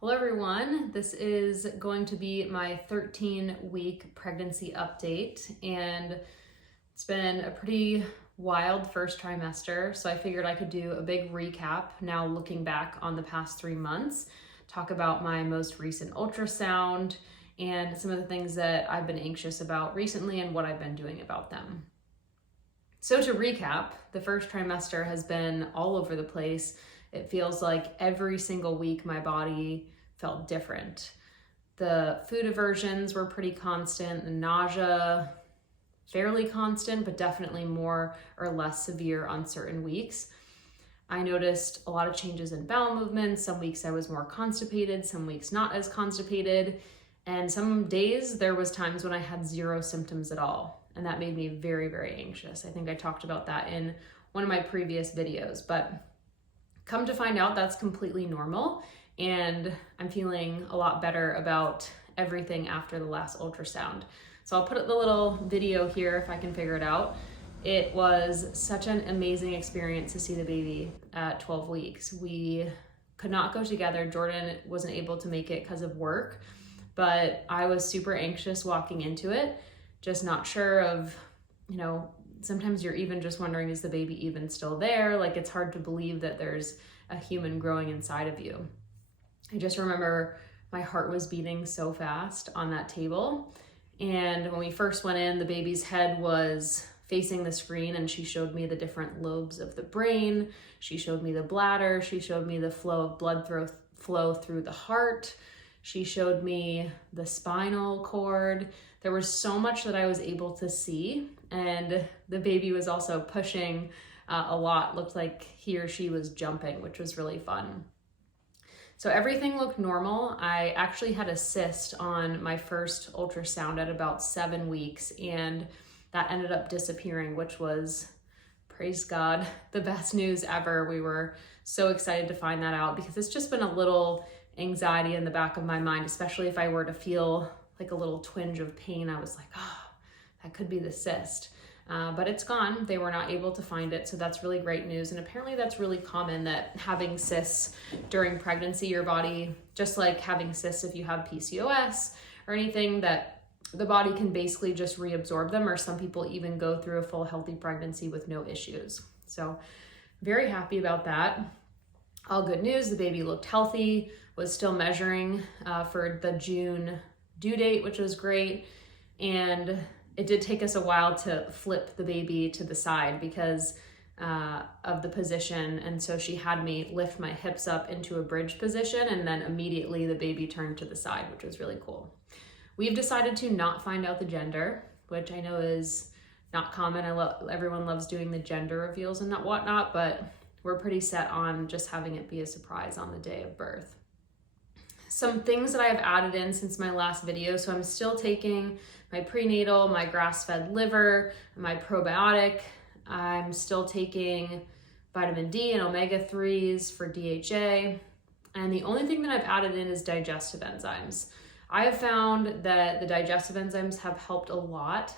Hello everyone, this is going to be my 13-week pregnancy update, and it's been a pretty wild first trimester, so I figured I could do a big recap now looking back on the past 3 months, talk about my most recent ultrasound and some of the things that I've been anxious about recently and what I've been doing about them. So to recap, the first trimester has been all over the place. It feels like every single week my body felt different. The food aversions were pretty constant, the nausea fairly constant, but definitely more or less severe on certain weeks. I noticed a lot of changes in bowel movements. Some weeks I was more constipated, some weeks not as constipated, and some days there was times when I had zero symptoms at all, and that made me very, very anxious. I think I talked about that in one of my previous videos, but come to find out that's completely normal, and I'm feeling a lot better about everything after the last ultrasound. So I'll put the little video here if I can figure it out. It was such an amazing experience to see the baby at 12 weeks. We could not go together. Jordan wasn't able to make it because of work, but I was super anxious walking into it, just not sure of, sometimes you're even just wondering, is the baby even still there? Like, it's hard to believe that there's a human growing inside of you. I just remember my heart was beating so fast on that table. And when we first went in, the baby's head was facing the screen, and she showed me the different lobes of the brain. She showed me the bladder. She showed me the flow of blood flow through the heart. She showed me the spinal cord. There was so much that I was able to see, and the baby was also pushing a lot. Looked like he or she was jumping, which was really fun. So everything looked normal. I actually had a cyst on my first ultrasound at about 7 weeks, and that ended up disappearing, which was, praise God, the best news ever. We were so excited to find that out because it's just been a little anxiety in the back of my mind, especially if I were to feel like a little twinge of pain. I was like, oh, that could be the cyst. But it's gone. They were not able to find it, so that's really great news. And apparently that's really common, that having cysts during pregnancy, your body, just like having cysts if you have PCOS or anything, that the body can basically just reabsorb them, or some people even go through a full healthy pregnancy with no issues. So very happy about that. All good news, the baby looked healthy, was still measuring for the June due date, which was great. And it did take us a while to flip the baby to the side because of the position. And so she had me lift my hips up into a bridge position, and then immediately the baby turned to the side, which was really cool. We've decided to not find out the gender, which I know is not common. Everyone loves doing the gender reveals and whatnot, but we're pretty set on just having it be a surprise on the day of birth. Some things that I have added in since my last video. So I'm still taking my prenatal, my grass-fed liver, my probiotic. I'm still taking vitamin D and omega-3s for DHA. And the only thing that I've added in is digestive enzymes. I have found that the digestive enzymes have helped a lot.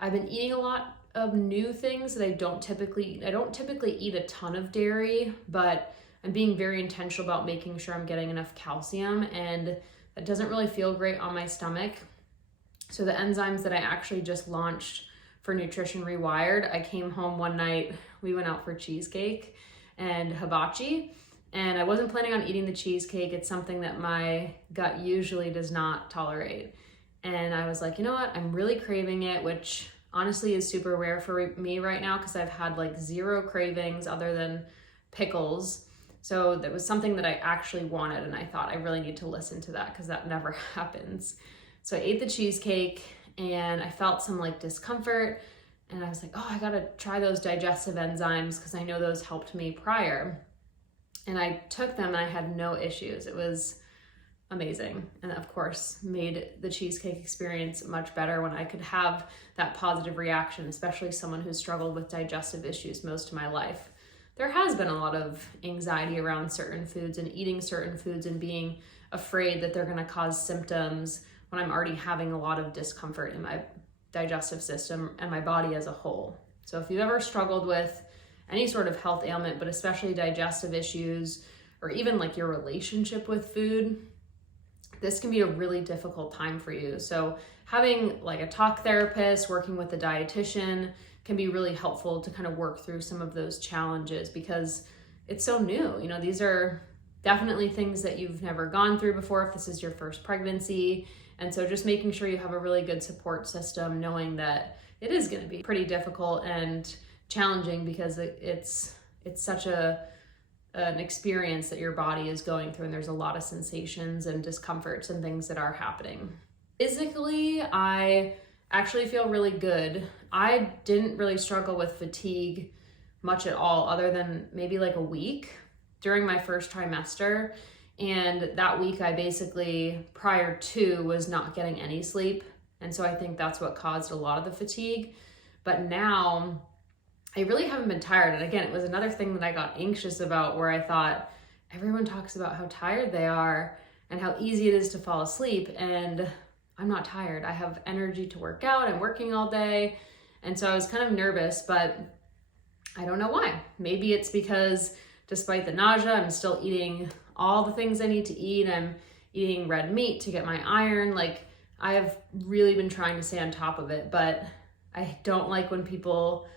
I've been eating a lot of new things that I don't typically eat a ton of dairy, but I'm being very intentional about making sure I'm getting enough calcium, and that doesn't really feel great on my stomach. So the enzymes that I actually just launched for Nutrition Rewired, I came home one night, we went out for cheesecake and hibachi, and I wasn't planning on eating the cheesecake. It's something that my gut usually does not tolerate. And I was like, you know what? I'm really craving it, which honestly is super rare for me right now because I've had like zero cravings other than pickles. So that was something that I actually wanted, and I thought I really need to listen to that because that never happens. So I ate the cheesecake and I felt some like discomfort, and I was like, oh, I gotta try those digestive enzymes because I know those helped me prior. And I took them and I had no issues. It was amazing. And of course made the cheesecake experience much better when I could have that positive reaction, especially someone who's struggled with digestive issues most of my life. There has been a lot of anxiety around certain foods and eating certain foods and being afraid that they're gonna cause symptoms when I'm already having a lot of discomfort in my digestive system and my body as a whole. So if you've ever struggled with any sort of health ailment, but especially digestive issues, or even like your relationship with food, this can be a really difficult time for you. So having like a talk therapist, working with a dietitian can be really helpful to kind of work through some of those challenges, because it's so new. You know, these are definitely things that you've never gone through before if this is your first pregnancy. And so just making sure you have a really good support system, knowing that it is going to be pretty difficult and challenging, because it's such an experience that your body is going through, and there's a lot of sensations and discomforts and things that are happening. Physically, I actually feel really good. I didn't really struggle with fatigue much at all, other than maybe like a week during my first trimester. And that week I basically, prior to, was not getting any sleep. And so I think that's what caused a lot of the fatigue. But now I really haven't been tired. And again, it was another thing that I got anxious about, where I thought everyone talks about how tired they are and how easy it is to fall asleep. And I'm not tired. I have energy to work out. I'm working all day. And so I was kind of nervous, but I don't know why. Maybe it's because despite the nausea, I'm still eating all the things I need to eat. I'm eating red meat to get my iron. Like, I have really been trying to stay on top of it, but I don't like when people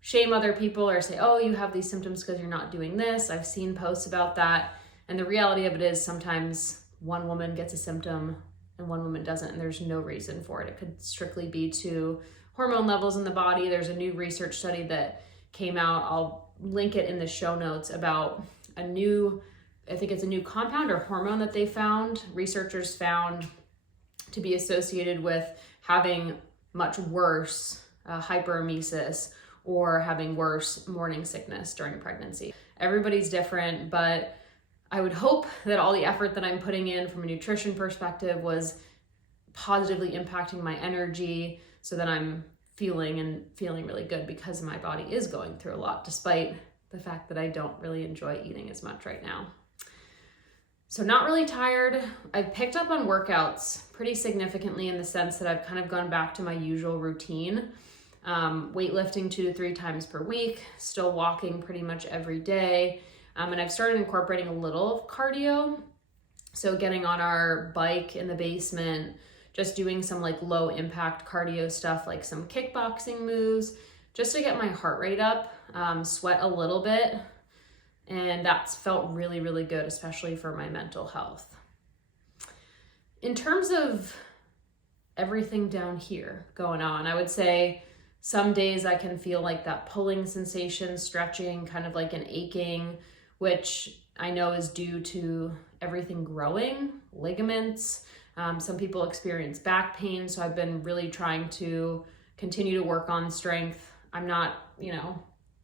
shame other people or say, oh, you have these symptoms because you're not doing this. I've seen posts about that. And the reality of it is sometimes one woman gets a symptom and one woman doesn't, and there's no reason for it. It could strictly be to hormone levels in the body. There's a new research study that came out. I'll link it in the show notes about a new, I think it's a new compound or hormone that they found, researchers found to be associated with having much worse hyperemesis or having worse morning sickness during pregnancy. Everybody's different, but I would hope that all the effort that I'm putting in from a nutrition perspective was positively impacting my energy, so that I'm feeling really good, because my body is going through a lot, despite the fact that I don't really enjoy eating as much right now. So not really tired. I've picked up on workouts pretty significantly, in the sense that I've kind of gone back to my usual routine. Weightlifting 2 to 3 times per week, still walking pretty much every day. And I've started incorporating a little cardio. So getting on our bike in the basement, just doing some like low impact cardio stuff, like some kickboxing moves, just to get my heart rate up, sweat a little bit. And that's felt really, really good, especially for my mental health. In terms of everything down here going on, I would say some days I can feel like that pulling sensation, stretching, kind of like an aching, which I know is due to everything growing, ligaments. Some people experience back pain, so I've been really trying to continue to work on strength. I'm not,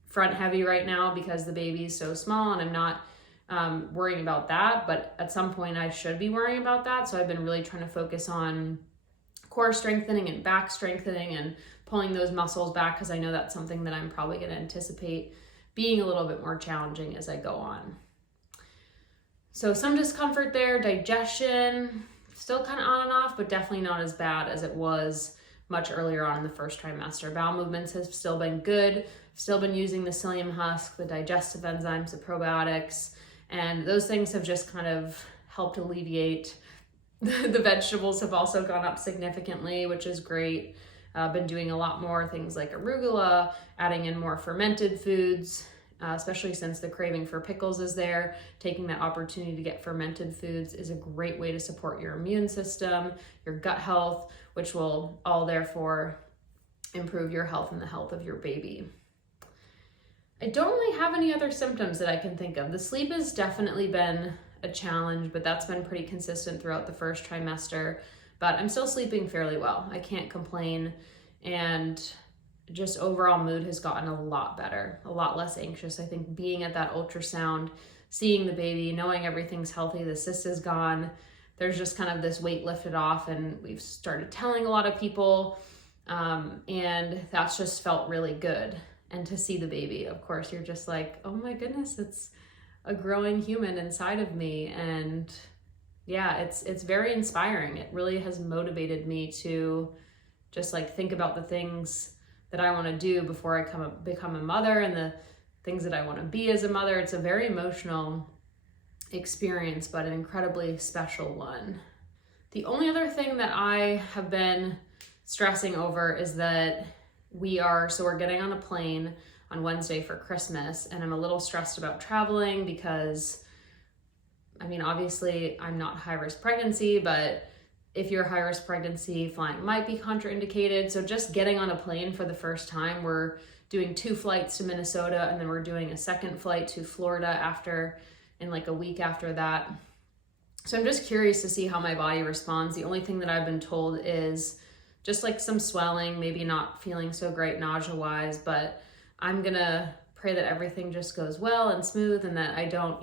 front heavy right now because the baby is so small, and I'm not worrying about that, but at some point I should be worrying about that. So I've been really trying to focus on core strengthening and back strengthening and pulling those muscles back, because I know that's something that I'm probably going to anticipate being a little bit more challenging as I go on. So some discomfort there. Digestion, still kind of on and off, but definitely not as bad as it was much earlier on in the first trimester. Bowel movements have still been good. I've still been using the psyllium husk, the digestive enzymes, the probiotics, and those things have just kind of helped alleviate. The vegetables have also gone up significantly, which is great. I've been doing a lot more things like arugula, adding in more fermented foods, especially since the craving for pickles is there. Taking that opportunity to get fermented foods is a great way to support your immune system, your gut health, which will all therefore improve your health and the health of your baby. I don't really have any other symptoms that I can think of. The sleep has definitely been a challenge, but that's been pretty consistent throughout the first trimester. But I'm still sleeping fairly well. I can't complain, and just overall mood has gotten a lot better, a lot less anxious. I think being at that ultrasound, seeing the baby, knowing everything's healthy, the cyst is gone, there's just kind of this weight lifted off, and we've started telling a lot of people, and that's just felt really good. And to see the baby, of course, you're just like, oh my goodness, it's a growing human inside of me. And yeah, it's very inspiring. It really has motivated me to just like think about the things that I want to do before I become a mother, and the things that I want to be as a mother. It's a very emotional experience, but an incredibly special one. The only other thing that I have been stressing over is that we're getting on a plane on Wednesday for Christmas, and I'm a little stressed about traveling because, obviously I'm not high-risk pregnancy, but if you're a high-risk pregnancy, flying might be contraindicated. So just getting on a plane for the first time, we're doing 2 flights to Minnesota, and then we're doing a second flight to Florida in like a week after that. So I'm just curious to see how my body responds. The only thing that I've been told is just like some swelling, maybe not feeling so great nausea-wise, but I'm gonna pray that everything just goes well and smooth, and that I don't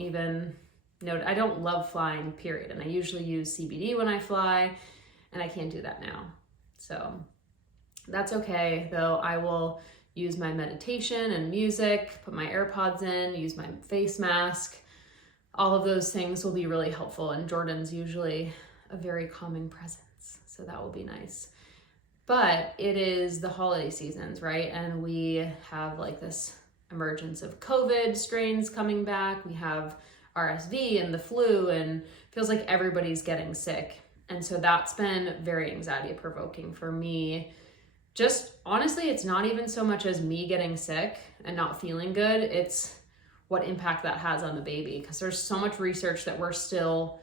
love flying, period. And I usually use CBD when I fly, and I can't do that now. So that's okay, though. I will use my meditation and music, put my AirPods in, use my face mask. All of those things will be really helpful, and Jordan's usually a very calming presence, so that will be nice. But it is the holiday seasons, right? And we have like this emergence of COVID strains coming back. We have RSV and the flu, and feels like everybody's getting sick. And so that's been very anxiety provoking for me. Just honestly, it's not even so much as me getting sick and not feeling good, it's what impact that has on the baby, because there's so much research that we're still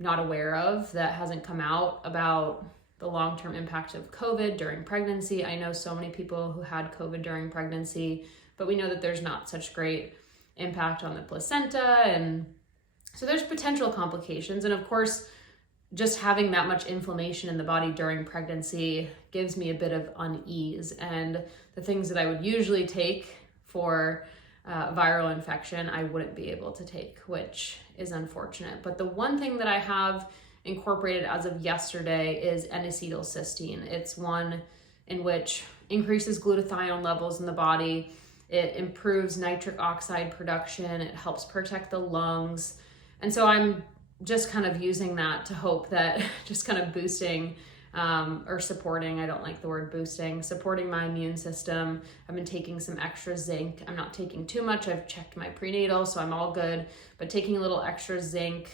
not aware of that hasn't come out about the long-term impact of COVID during pregnancy. I know so many people who had COVID during pregnancy, but we know that there's not such great impact on the placenta, and so there's potential complications. And of course, just having that much inflammation in the body during pregnancy gives me a bit of unease, and the things that I would usually take for viral infection I wouldn't be able to take, which is unfortunate. But the one thing that I have incorporated as of yesterday is N-acetylcysteine. It's one in which increases glutathione levels in the body. It improves nitric oxide production. It helps protect the lungs. And so I'm just kind of using that to hope that just kind of boosting or supporting, I don't like the word boosting, supporting my immune system. I've been taking some extra zinc. I'm not taking too much. I've checked my prenatal, so I'm all good, but taking a little extra zinc.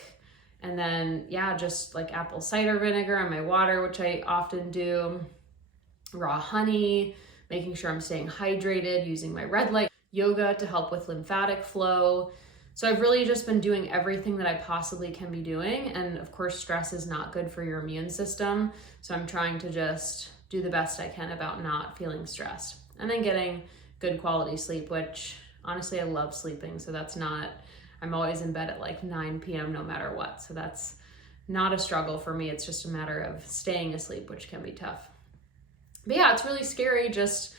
And then, just like apple cider vinegar in my water, which I often do, raw honey, making sure I'm staying hydrated, using my red light yoga to help with lymphatic flow. So I've really just been doing everything that I possibly can be doing. And of course, stress is not good for your immune system. So I'm trying to just do the best I can about not feeling stressed. And then getting good quality sleep, which honestly, I love sleeping. So I'm always in bed at like 9 p.m. no matter what. So that's not a struggle for me. It's just a matter of staying asleep, which can be tough. But it's really scary just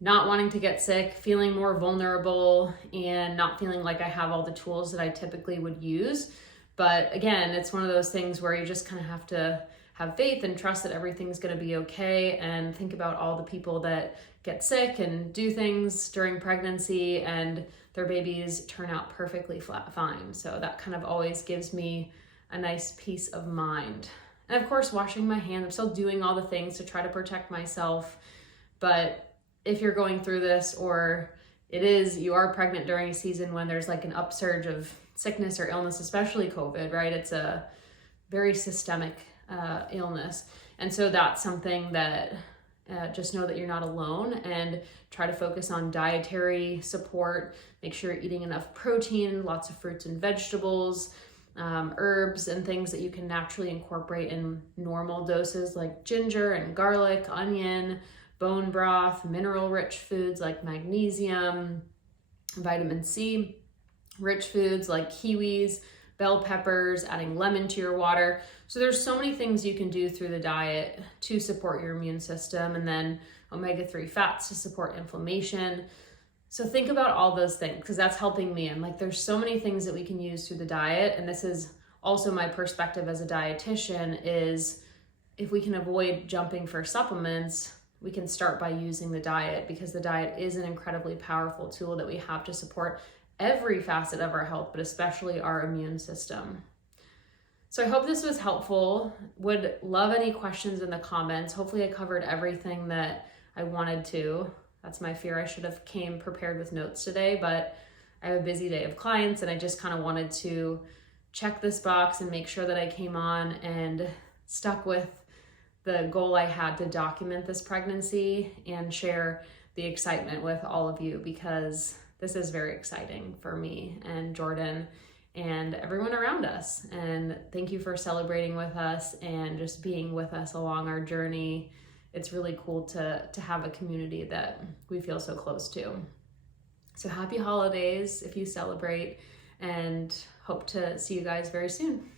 not wanting to get sick, feeling more vulnerable, and not feeling like I have all the tools that I typically would use. But again, it's one of those things where you just kind of have to have faith and trust that everything's going to be okay, and think about all the people that get sick and do things during pregnancy and their babies turn out perfectly fine. So that kind of always gives me a nice peace of mind. And of course, washing my hands. I'm still doing all the things to try to protect myself. But if you're going through this, or you are pregnant during a season when there's like an upsurge of sickness or illness, especially COVID, right? It's a very systemic illness. And so that's something that just know that you're not alone, and try to focus on dietary support. Make sure you're eating enough protein, lots of fruits and vegetables, herbs and things that you can naturally incorporate in normal doses, like ginger and garlic, onion, bone broth, mineral-rich foods like magnesium, vitamin C, rich foods like kiwis, bell peppers, adding lemon to your water. So there's so many things you can do through the diet to support your immune system, and then omega-3 fats to support inflammation. So think about all those things, because that's helping me. I'm like, there's so many things that we can use through the diet. And this is also my perspective as a dietitian, is if we can avoid jumping for supplements, we can start by using the diet, because the diet is an incredibly powerful tool that we have to support every facet of our health, but especially our immune system. So I hope this was helpful. Would love any questions in the comments. Hopefully I covered everything that I wanted to. That's my fear. I should have came prepared with notes today, but I have a busy day of clients, and I just kind of wanted to check this box and make sure that I came on and stuck with the goal I had to document this pregnancy and share the excitement with all of you, because this is very exciting for me and Jordan and everyone around us. And thank you for celebrating with us and just being with us along our journey. It's really cool to have a community that we feel so close to. So happy holidays if you celebrate, and hope to see you guys very soon.